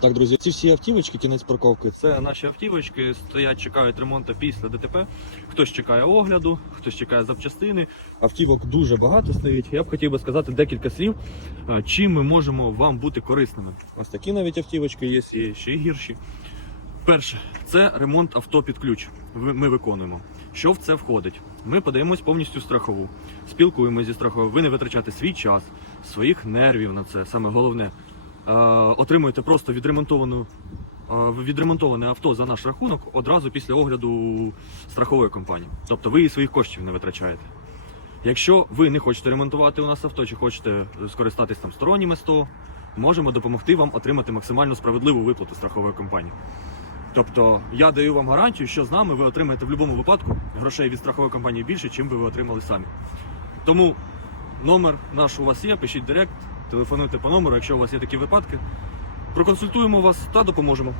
Так, друзі, ці всі автівочки, кінець парковки, це наші автівочки, стоять, чекають ремонту після ДТП. Хтось чекає огляду, хтось чекає запчастини. Автівок дуже багато стоїть. Я б хотів би сказати декілька слів, е, чим ми можемо вам бути корисними. Ось такі навіть автівочки є, є ще й гірші. Перше, це ремонт авто під ключ. Ми виконуємо. Що в це входить? Ми подаємось повністю страхову, спілкуємося зі страховою. Ви не витрачаєте свій час, своїх нервів на це. Саме головне. Е, отримуєте просто відремонтовану. е, Відремонтоване авто за наш рахунок одразу після огляду страхової компанії. Тобто ви своїх коштів не витрачаєте. Якщо ви не хочете ремонтувати у нас авто чи хочете скористатись там сторонніми СТО, можемо допомогти вам отримати максимально справедливу виплату страхової компанії. Тобто я даю вам гарантію, що з нами ви отримаєте в будь-якому випадку грошей від страхової компанії більше, чим би ви отримали самі. Тому номер наш у вас є, пишіть директ, телефонуйте по номеру, якщо у вас є такі випадки. Проконсультуємо вас та допоможемо.